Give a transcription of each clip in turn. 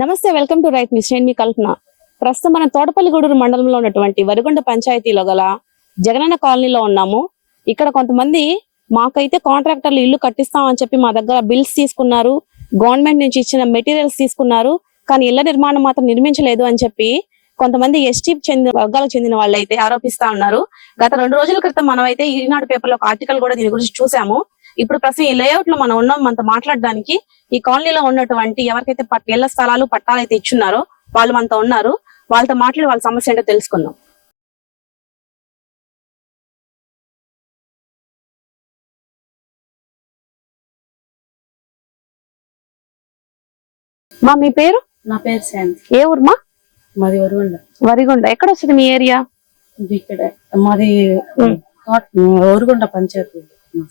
నమస్తే welcome to Right miss నేను మీ కల్పన. ప్రస్తుతం మన తోటపల్లిగూడూరు మండలంలో ఉన్నటువంటి వరిగొండ పంచాయతీలో గల జగనన్న కాలనీలో ఉన్నాము. ఇక్కడ కొంతమంది మాకైతే కాంట్రాక్టర్లు ఇల్లు కట్టిస్తామని చెప్పి మా దగ్గర బిల్స్ తీసుకున్నారు. గవర్నమెంట్ నుంచి ఇచ్చిన మెటీరియల్స్ తీసుకున్నారు. కానీ ఇళ్ళ నిర్మాణం మాత్రం నిర్మించలేదు అని చెప్పి కొంతమంది ఎస్టీ చెందిన వర్గాలకు చెందిన వాళ్ళు అయితే ఆరోపిస్తా ఉన్నారు. గత రెండు రోజుల క్రితం మనం అయితే ఈనాడు పేపర్లో ఒక ఆర్టికల్ కూడా దీని గురించి చూసాము. ఇప్పుడు ప్రస్తుతం ఈ లేఅవుట్లో మనం ఉన్నాం మనతో మాట్లాడడానికి. ఈ కాలనీలో ఉన్నటువంటి ఎవరికైతే ఇళ్ళ స్థలాలు పట్టాలు అయితే ఇచ్చున్నారో వాళ్ళు మనతో ఉన్నారు. వాళ్ళతో మాట్లాడి వాళ్ళ సమస్య ఏంటో తెలుసుకుందాం. మా మీ పేరు? నా పేరు శాంతి. ఏ ఊర్మా మాది వరువండ వరిగొండ. ఎక్కడ వస్తుంది మీ ఏరియా? ఇక్కడ మాది వరుగుండ పంచాయతీ.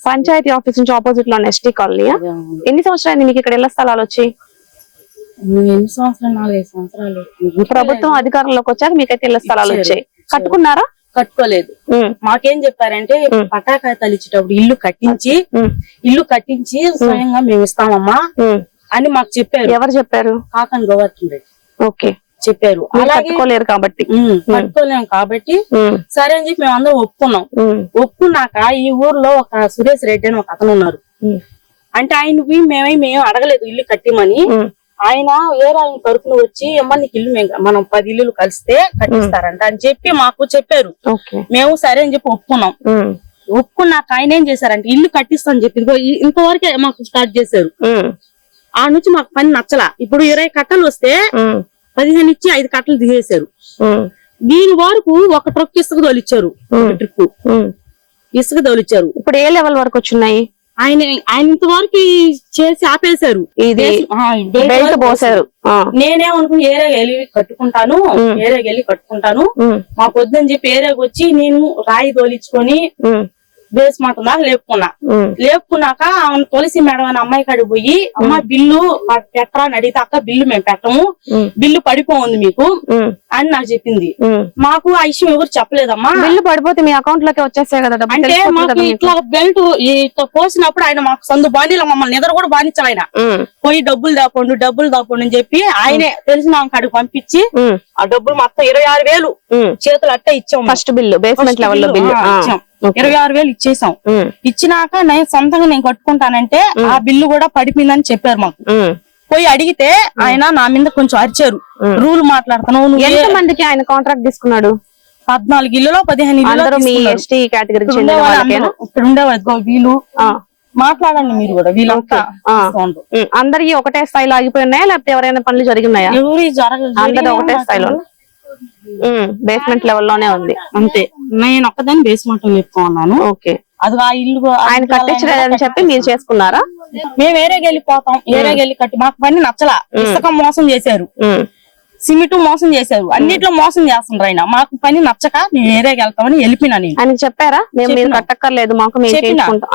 పంచాయతీ ఆఫీస్ నుంచి ఆపోజిట్లో ఉన్న ఎస్టీ కాలనీ. ఎన్ని సంవత్సరాలు మీకు ఇక్కడ ఇళ్ళ స్థలాలు వచ్చి? నువ్వు ఎన్ని సంవత్సరాలు? నాలుగైదు సంవత్సరాలు గుర్తులేదు. ప్రభుత్వం అధికారంలోకి వచ్చాక మీకైతే ఇళ్ళ స్థలాలు వచ్చాయి. కట్టుకున్నారా? కట్టుకోలేదు. మాకేం చెప్పారంటే ఉమ్. పటాకాయతాలు ఇచ్చేటప్పుడు ఇల్లు కట్టించి ఇల్లు కట్టించి స్వయంగా మేము ఇస్తామమ్మా. అని మాకు చెప్పారు. ఎవరు చెప్పారు? కాకని గోవర్ధన్ రెడ్డి. ఓకే. చెప్పారు. అలాగే కాబట్టి. కట్టుకోలేం కాబట్టి సరే అని చెప్పి మేము అందరం ఒప్పుకున్నాం ఒప్పుకున్నాక ఈ ఊర్లో ఒక సురేష్ రెడ్డి అని ఒక అతను ఉన్నారు. అంటే ఆయనవి మేమై మేము అడగలేదు ఇల్లు కట్టిమని. ఆయన వేరే ఆయన తరపున వచ్చి నీకు ఇల్లు మేము మనం పది ఇల్లులు కలిస్తే కట్టిస్తారంట అని చెప్పి మాకు చెప్పారు. మేము సరే అని చెప్పి ఒప్పుకున్నాం. ఒప్పుకున్నాక ఆయన ఏం చేశారంటే ఇల్లు కట్టిస్తా అని చెప్పి ఇంతవరకే మాకు స్టార్ట్ చేశారు. ఆ నుంచి మాకు పని నచ్చలా. ఇప్పుడు ఇరవై కట్టలు వస్తే పదిహేను ఇచ్చి ఐదు కట్టలు దిగేశారు. దీని వరకు ఒక ట్రక్ ఇసుక తోలిచ్చారు. ట్రిప్. ఇసుక తోలిచ్చారు. ఇప్పుడు ఏ లెవెల్ వరకు వచ్చున్నాయి ఆయన ఆయన ఇంతవరకు చేసి ఆపేశారు. ఇది బెల్ట్ వరకు పోసారు నేనేమనుకుని ఏరియాకి వెళ్ళి కట్టుకుంటాను. ఏరియాకి వెళ్ళి కట్టుకుంటాను. మా పొద్దుని చెప్పి ఏరియాకి వచ్చి నేను రాయి తోలించుకొని ఉమ్, బేస్ మాట దాకా లేపుకున్నా. లేపుకున్నాక ఆమె తులసి మేడం అని అమ్మాయి కాడికి పోయి అమ్మ బిల్లు పెట్టరా? అని అడిగితే అక్క బిల్లు మేము పెట్టము. బిల్లు పడిపోయింది మీకు. అని నాకు చెప్పింది. మాకు ఆ విషయం ఎవరు చెప్పలేదమ్మా. బిల్లు పడిపోతే మీ అకౌంట్లోకి వచ్చేస్తాయి కదా అంటే మాకు. ఇట్లా బెల్ట్ ఇట్లా పోసినప్పుడు ఆయన మాకు సందు బాణీలో మమ్మల్ని నిద్ర కూడా బానించాలి ఆయన. పోయి డబ్బులు దాపండు డబ్బులు దాపండు అని చెప్పి ఆయనే తెలిసిన ఆమె కాడికి పంపించి ఆ డబ్బులు మొత్తం ఇరవై ఆరు వేలు. చేతులు అట్టే ఇచ్చాం. ఫస్ట్ బిల్లు బేస్మెంట్ లెవెల్లో బిల్లు, ఇరవై ఆరు వేలు ఇచ్చేసాం. ఇచ్చినాక నేను సొంతంగా నేను కట్టుకుంటానంటే ఆ బిల్లు కూడా పడిపోయిందని చెప్పారు మాకు. పోయి అడిగితే ఆయన నా మీద కొంచెం అరిచారు. రూల్ మాట్లాడుతున్నావు ఎంత మందికి ఆయన కాంట్రాక్ట్ తీసుకున్నాడు? పద్నాలుగు ఇల్లులో పదిహేను ఇక్కడ ఉండేవాళ్ళు వీళ్ళు మాట్లాడండి మీరు కూడా వీళ్ళంతా. అందరికి ఒకటే స్థాయిలో ఆగిపోయి ఉన్నాయా లేకపోతే ఎవరైనా పనులు జరిగినాయా? ఎవరి జరగ అందరూ ఒకటే స్థాయిలో బేస్మెంట్ లెవెల్లోనే ఉంది. అంతే. నేను ఒక్కదాన్ని బేస్మెంట్ చెప్పుకున్నాను ఓకే. అది ఆ ఇల్లు ఆయన కట్టించలేదని చెప్పి మీరు చేసుకున్నారా? మేము ఏరేకి వెళ్ళిపోతాం. ఏరేకి వెళ్ళి కట్టి మాకు పని నచ్చలా. ఇసుక మోసం చేశారు. సిమెంట్ మోసం చేశారు. అన్నిట్లో మోసం చేస్తుండ్రు ఆయన. మాకు పని నచ్చక మేము ఏరియాకి వెళ్తామని వెళ్ళిపోయినా నేను. ఆయనకి చెప్పారా? మేము మీరు. కట్టక్కర్లేదు మాకు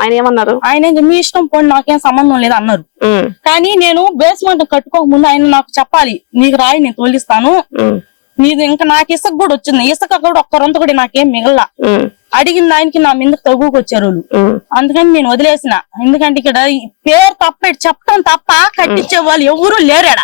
ఆయన ఏమన్నారు? ఆయన మీ ఇష్టం పోండి నాకేం సంబంధం లేదు అన్నారు. కానీ నేను బేస్మెంట్ కట్టుకోక ముందు ఆయన నాకు చెప్పాలి. నీకు రాయి నేను తోలిస్తాను. నీది ఇంకా నాకు ఇసుక కూడా వచ్చింది. ఇసుక కూడా ఒక్క రొంత కూడా నాకేం మిగల అడిగిన దానికి నా మీద వచ్చారు ఉమ్, అందుకని నేను వదిలేసిన. ఎందుకంటే ఇక్కడ పేరు తప్ప చెప్పడం తప్ప కట్టించే వాళ్ళు ఎవరు లేరాడ.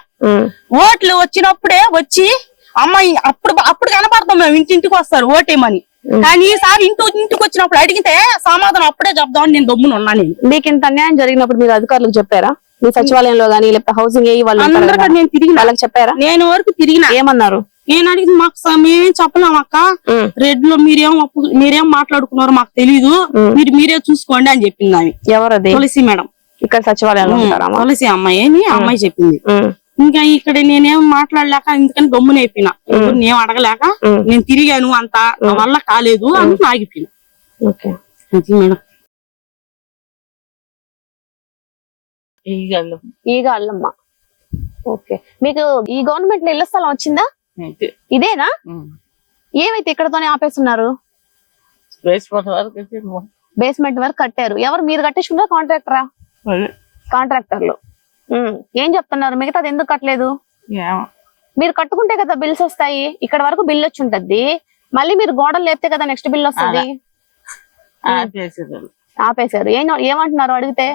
ఓట్లు వచ్చినప్పుడే వచ్చి అమ్మాయి అప్పుడు అప్పుడు కనపడతాం మేము ఇంటింటికి వస్తారు ఓటేమని కానీ ఈసారి ఇంటి ఇంటికి వచ్చినప్పుడు అడిగితే సమాధానం అప్పుడే చెప్దామని నేను దమ్మున ఉన్నా నేను. మీకు ఇంత అన్యాయం జరిగినప్పుడు మీరు అధికారులకు చెప్పారా? మీ సచివాలయంలో గానీ లేకపోతే హౌసింగ్ ఏ వాళ్ళు నేను తిరిగిన. వాళ్ళకి చెప్పారా? నేను వరకు తిరిగిన. ఏమన్నారు? నేను అడిగింది మాకు మేమేం చెప్పలేం అక్క. రెడ్లో మీరేం ఒప్పు మీరేం మాట్లాడుకున్నారో మాకు తెలీదు. మీరు మీరే చూసుకోండి అని చెప్పింది ఆమె. ఎవరది? తులసి మేడం. ఇక్కడ సచివాలయంలో? తులసి అమ్మాయి అని అమ్మాయి చెప్పింది. ఇంకా ఇక్కడ నేనేం మాట్లాడలేక ఎందుకని గమ్మున అయిపోయిన. నేను అడగలేక. నేను తిరిగాను అంత నా వల్ల కాలేదు అందుకు ఆగిపోయిన. ఓకే. అది మేడం. ఈగ అల్లమ్మ. ఓకే. మీకు ఈ గవర్నమెంట్ ఇళ్ళ స్థలం వచ్చిందా? ఇదేనా? ఏమైతే ఇక్కడతోనే ఆపేస్తున్నారు? బేస్మెంట్ వరకు కట్టారు. ఎవరు మీరు కట్టించుకున్నారా కాంట్రాక్టరా కాంట్రాక్టర్లు ఏం చెప్తున్నారు? మిగతాది ఎందుకు కట్టలేదు? మీరు కట్టుకుంటే కదా బిల్స్ వస్తాయి. ఇక్కడ వరకు బిల్ వచ్చి ఉంటది మళ్ళీ మీరు గోడలు లేపితే కదా నెక్స్ట్ బిల్ వస్తుంది. ఆపేశారు ఏం ఏమంటున్నారు? అడిగితే?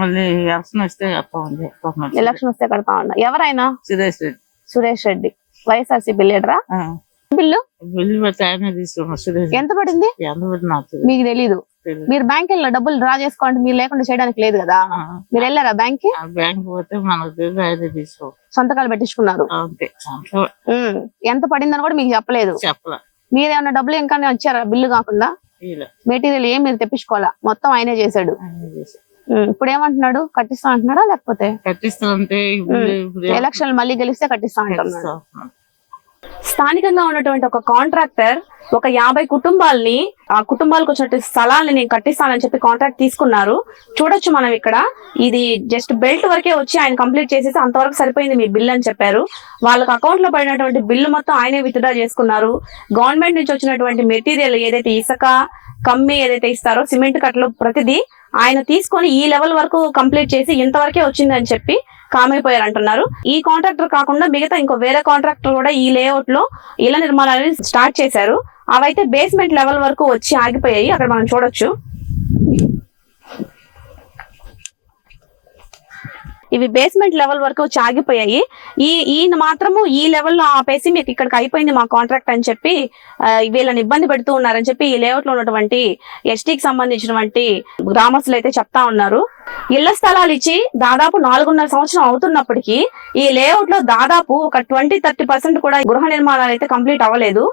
మళ్ళీ ఎలక్షన్ వస్తే. ఎలక్షన్ కడతా ఉన్నా ఎవరైనా? సురేష్ రెడ్డి. సురేష్ రెడ్డి. వైఎస్ఆర్సీపీ లీడరా. బిల్లు? ఎంత పడింది. మీకు తెలీదు. తెలియదు. మీరు బ్యాంక్ వెళ్ళిన డబ్బులు డ్రా చేసుకోండి మీరు లేకుండా చేయడానికి లేదు కదా. మీరు వెళ్ళారా బ్యాంక్ పోతే మనకు సంతకాలు పెట్టించుకున్నారు. ఎంత పడిందని కూడా మీకు చెప్పలేదు. చెప్పలే. మీరేమన్నా డబ్బులు ఇంకా వచ్చారా? బిల్లు కాకుండా? ఇలా మెటీరియల్ ఏం మీరు తెప్పించుకోవాలా? మొత్తం ఆయనే చేశాడు. ఇప్పుడు ఏమంటున్నాడు కట్టిస్తా అంటున్నాడా లేకపోతే? ఎలక్షన్ మళ్ళీ గెలిస్తే కట్టిస్తా అంటున్నాడు. స్థానికంగా ఉన్నటువంటి ఒక కాంట్రాక్టర్ ఒక యాభై కుటుంబాలని ఆ కుటుంబాలకు వచ్చినటువంటి స్థలాల్ని నేను కట్టిస్తానని చెప్పి కాంట్రాక్ట్ తీసుకున్నారు. చూడొచ్చు మనం ఇక్కడ. ఇది జస్ట్ బెల్ట్ వరకే వచ్చి ఆయన కంప్లీట్ చేసేసి అంతవరకు సరిపోయింది మీ బిల్ అని చెప్పారు. వాళ్ళకి అకౌంట్లో పడినటువంటి బిల్లు మొత్తం ఆయనే విత్డ్రా చేసుకున్నారు. గవర్నమెంట్ నుంచి వచ్చినటువంటి మెటీరియల్ ఏదైతే ఇసుక కమ్మి ఏదైతే ఇస్తారో సిమెంట్ కట్టలు ప్రతిదీ ఆయన తీసుకొని ఈ లెవెల్ వరకు కంప్లీట్ చేసి ఇంతవరకే వచ్చింది అని చెప్పి కామైపోయారు అంటున్నారు. ఈ కాంట్రాక్టర్ కాకుండా మిగతా ఇంకో వేరే కాంట్రాక్టర్ కూడా ఈ లేఅవుట్లో ఇళ్ళ నిర్మాణాలని స్టార్ట్ చేశారు. అవైతే బేస్మెంట్ లెవెల్ వరకు వచ్చి ఆగిపోయాయి. అక్కడ మనం చూడొచ్చు. ఇవి బేస్మెంట్ లెవెల్ వరకు చాగిపోయాయి. ఈ ఈయన మాత్రము ఈ లెవెల్లో ఆపేసి మీకు ఇక్కడికి అయిపోయింది మా కాంట్రాక్ట్ అని చెప్పి వీళ్ళని ఇబ్బంది పెడుతూ ఉన్నారని చెప్పి ఈ లేఅవుట్లో ఉన్నటువంటి ఎస్టీకి సంబంధించినటువంటి గ్రామస్తులు అయితే చెప్తా ఉన్నారు. ఇళ్ళ స్థలాలు ఇచ్చి దాదాపు నాలుగున్నర సంవత్సరం అవుతున్నప్పటికీ ఈ లేఅవుట్లో దాదాపు ఒక ట్వంటీ థర్టీ పర్సెంట్ కూడా గృహ నిర్మాణాలు అయితే కంప్లీట్ అవ్వలేదు.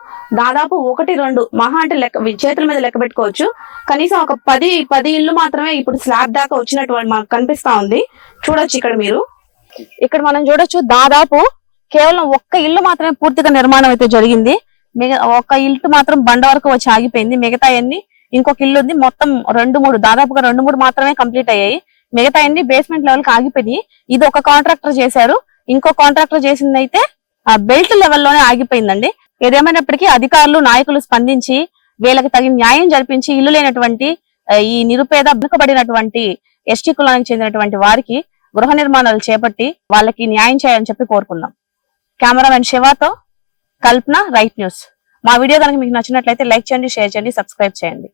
దాదాపు ఒకటి రెండు మహా అంటే లెక్క చేతుల మీద లెక్క పెట్టుకోవచ్చు. కనీసం ఒక పది పది ఇల్లు మాత్రమే ఇప్పుడు స్లాబ్ దాకా వచ్చినట్టు మనకు కనిపిస్తా ఉంది. చూడొచ్చు ఇక్కడ మీరు. ఇక్కడ మనం చూడొచ్చు దాదాపు కేవలం ఒక్క ఇల్లు మాత్రమే పూర్తిగా నిర్మాణం అయితే జరిగింది. మిగ ఒక్క ఇల్లు మాత్రం బండ వరకు వచ్చి ఆగిపోయింది. మిగతా అన్ని ఇంకొక ఇల్లు ఉంది. మొత్తం రెండు మూడు దాదాపుగా రెండు మూడు మాత్రమే కంప్లీట్ అయ్యాయి. మిగతా అన్ని బేస్మెంట్ లెవెల్కి ఆగిపోయి ఇది ఒక కాంట్రాక్టర్ చేశారు. ఇంకో కాంట్రాక్టర్ చేసింది అయితే ఆ బెల్ట్ లెవెల్లోనే ఆగిపోయిందండి. ఏదేమైనప్పటికీ అధికారులు నాయకులు స్పందించి వీళ్ళకి తగిన న్యాయం జరిపించి ఇల్లు లేనటువంటి ఈ నిరుపేద బుకబడినటువంటి ఎస్టీ కులానికి చెందినటువంటి వారికి గృహ నిర్మాణాలు చేపట్టి వాళ్ళకి న్యాయం చేయాలని చెప్పి కోరుకున్నాం కెమెరామెన్ శివాతో కల్పన రైట్ న్యూస్. మా వీడియో కనుక మీకు నచ్చినట్లయితే లైక్ చేయండి షేర్ చేయండి సబ్స్క్రైబ్ చేయండి.